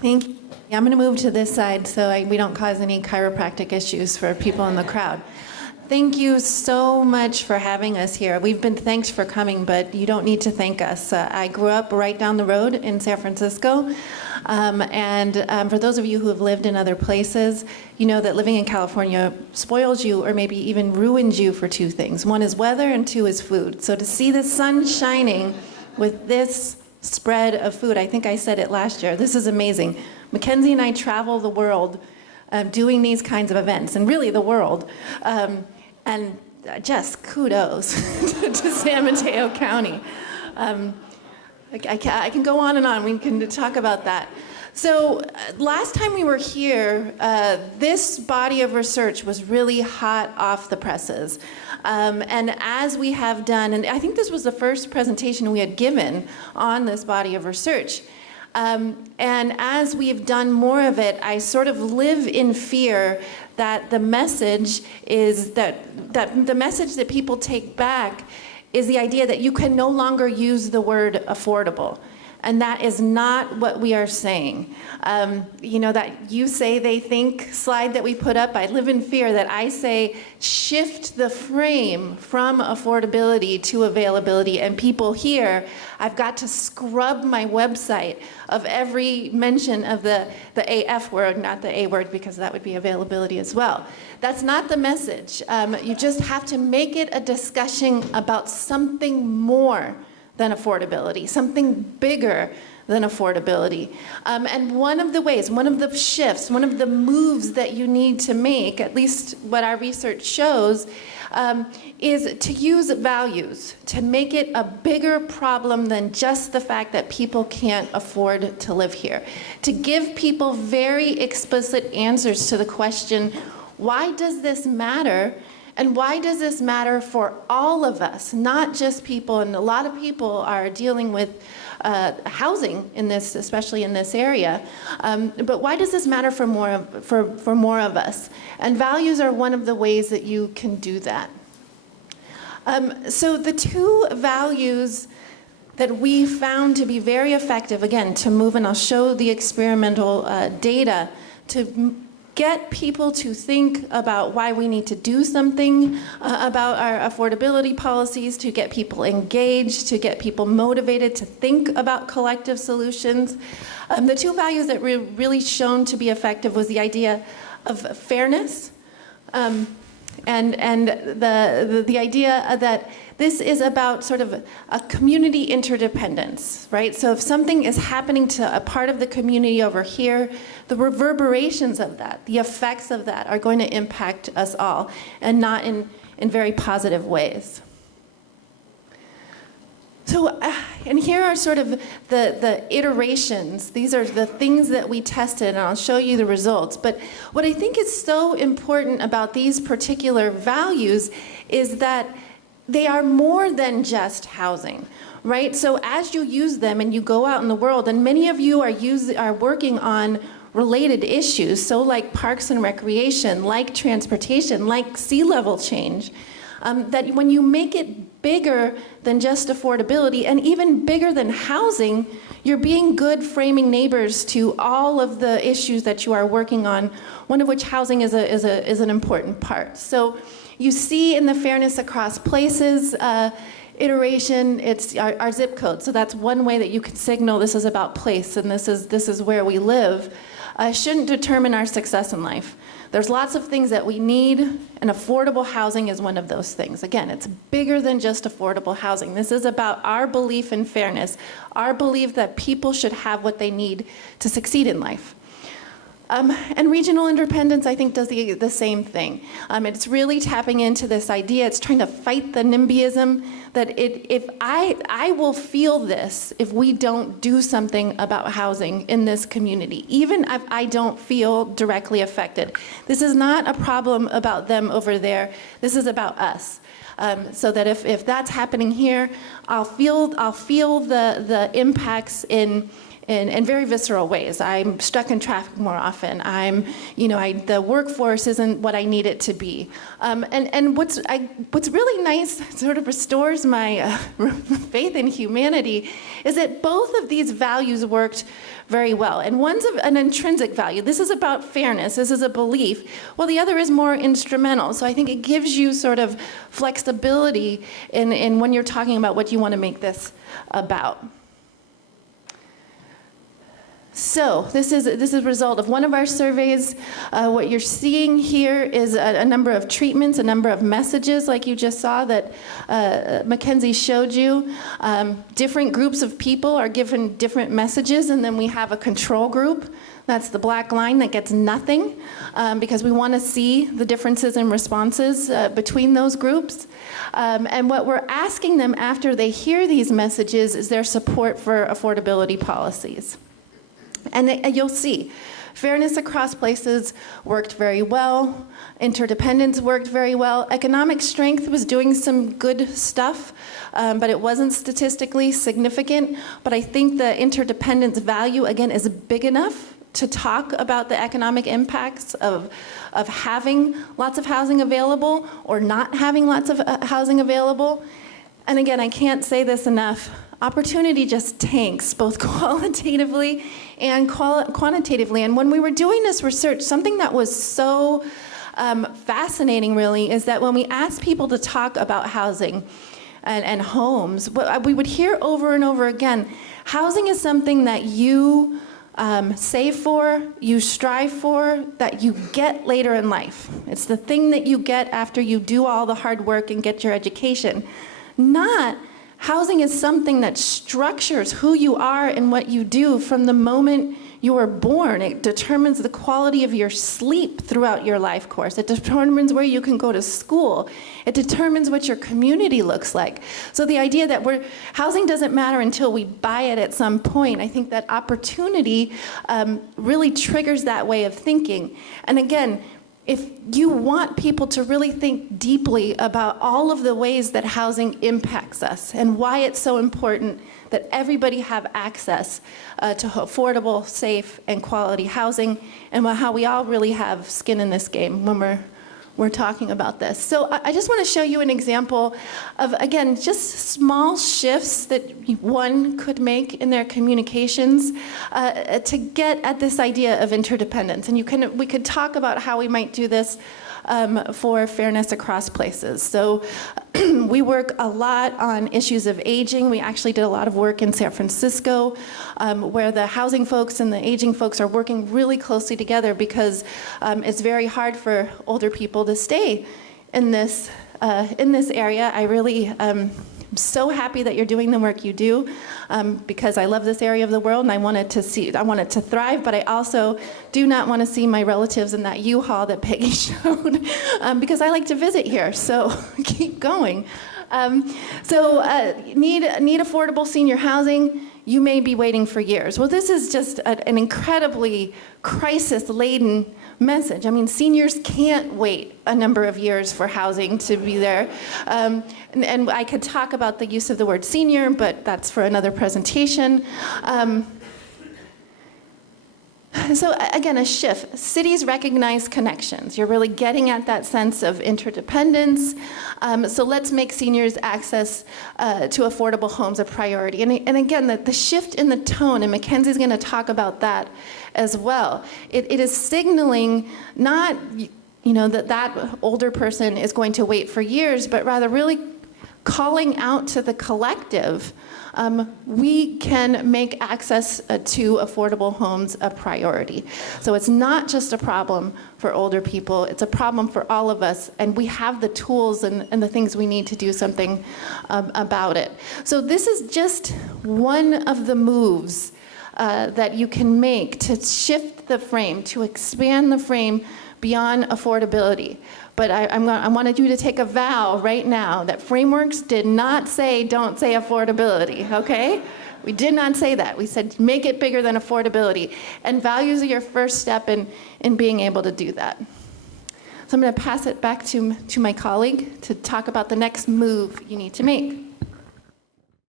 Thank you. I'm going to move to this side so we don't cause any chiropractic issues for people in the crowd. Thank you so much for having us here. Thanks for coming, but you don't need to thank us. I grew up right down the road in San Francisco. For those of you who have lived in other places, you know that living in California spoils you or maybe even ruins you for two things. One is weather and two is food. So to see the sun shining with this spread of food, I think I said it last year, this is amazing. Mackenzie and I travel the world doing these kinds of events, and really the world. And just kudos to San Mateo County. I can go on and on. We can talk about that. So last time we were here, this body of research was really hot off the presses. And as we have done, and I think this was the first presentation we had given on this body of research. And as we've done more of it, I sort of live in fear that the message is that the message that people take back is the idea that you can no longer use the word affordable. And that is not what we are saying. That you say they think slide that we put up, I live in fear that I say shift the frame from affordability to availability. And people here, I've got to scrub my website of every mention of the AF word, not the A word, because that would be availability as well. That's not the message. You just have to make it a discussion about something more than affordability, something bigger than affordability. And one of the ways, one of the shifts, one of the moves that you need to make, at least what our research shows, is to use values, to make it a bigger problem than just the fact that people can't afford to live here. To give people very explicit answers to the question, why does this matter? And why does this matter for all of us, not just people? And a lot of people are dealing with housing in this, especially in this area. But why does this matter for more of us? And values are one of the ways that you can do that. So the two values that we found to be very effective, again, to move, and I'll show the experimental data, to get people to think about why we need to do something about our affordability policies, to get people engaged, to get people motivated to think about collective solutions. The two values that were really shown to be effective was the idea of fairness and the idea that this is about sort of a community interdependence, right? So if something is happening to a part of the community over here, the reverberations of that, the effects of that are going to impact us all, and not in very positive ways. So, and here are sort of the iterations. These are the things that we tested, and I'll show you the results. But what I think is so important about these particular values is that they are more than just housing, right? So as you use them and you go out in the world, and many of you are working on related issues, so like parks and recreation, like transportation, like sea level change, that when you make it bigger than just affordability and even bigger than housing, you're being good framing neighbors to all of the issues that you are working on, one of which housing is an important part. So you see in the fairness across places iteration, it's our zip code. So that's one way that you can signal this is about place and this is where we live. Shouldn't determine our success in life. There's lots of things that we need, and affordable housing is one of those things. Again, it's bigger than just affordable housing. This is about our belief in fairness, our belief that people should have what they need to succeed in life. And regional independence, I think, does the same thing. It's really tapping into this idea. It's trying to fight the NIMBYism that if I will feel this if we don't do something about housing in this community, even if I don't feel directly affected. This is not a problem about them over there. This is about us. So that if that's happening here, I'll feel the impacts in in very visceral ways. I'm stuck in traffic more often. The workforce isn't what I need it to be. And what's really nice, sort of restores my faith in humanity, is that both of these values worked very well. And one's an intrinsic value. This is about fairness. This is a belief. Well, the other is more instrumental. So I think it gives you sort of flexibility in when you're talking about what you want to make this about. So this is a result of one of our surveys. What you're seeing here is a number of treatments, a number of messages, like you just saw that Mackenzie showed you. Different groups of people are given different messages, and then we have a control group. That's the black line that gets nothing, because we want to see the differences in responses between those groups. And what we're asking them after they hear these messages is their support for affordability policies. And you'll see, fairness across places worked very well. Interdependence worked very well. Economic strength was doing some good stuff, but it wasn't statistically significant. But I think the interdependence value, again, is big enough to talk about the economic impacts of having lots of housing available or not having lots of housing available. And again, I can't say this enough. Opportunity just tanks, both qualitatively and quantitatively. And when we were doing this research, something that was so fascinating, really, is that when we asked people to talk about housing and homes, what we would hear over and over again, housing is something that you save for, you strive for, that you get later in life. It's the thing that you get after you do all the hard work and get your education. Not housing is something that structures who you are and what you do from the moment you are born. It determines the quality of your sleep throughout your life course. It determines where you can go to school. It determines what your community looks like. So the idea that housing doesn't matter until we buy it at some point, I think that opportunity really triggers that way of thinking. And again, if you want people to really think deeply about all of the ways that housing impacts us and why it's so important that everybody have access to affordable, safe, and quality housing, and how we all really have skin in this game when we're talking about this. So I just want to show you an example of, again, just small shifts that one could make in their communications to get at this idea of interdependence. And we could talk about how we might do this for fairness across places. So we work a lot on issues of aging. We actually did a lot of work in San Francisco where the housing folks and the aging folks are working really closely together because it's very hard for older people to stay in this area. I really I'm so happy that you're doing the work you do because I love this area of the world and I want it to thrive, but I also do not want to see my relatives in that U-Haul that Peggy showed because I like to visit here, so keep going. Need affordable senior housing. You may be waiting for years. Well, this is just an incredibly crisis-laden message. I mean, seniors can't wait a number of years for housing to be there. And I could talk about the use of the word senior, but that's for another presentation. So again, a shift. Cities recognize connections. You're really getting at that sense of interdependence. So let's make seniors' access to affordable homes a priority. And again, the shift in the tone, and Mackenzie's going to talk about that as well. It is signaling not, that older person is going to wait for years, but rather really calling out to the collective. We can make access to affordable homes a priority. So it's not just a problem for older people, it's a problem for all of us, and we have the tools and the things we need to do something about it. So this is just one of the moves that you can make to shift the frame, to expand the frame beyond affordability. But I wanted you to take a vow right now that frameworks did not say, don't say affordability, okay? We did not say that. We said, make it bigger than affordability. And values are your first step in being able to do that. So I'm going to pass it back to my colleague to talk about the next move you need to make.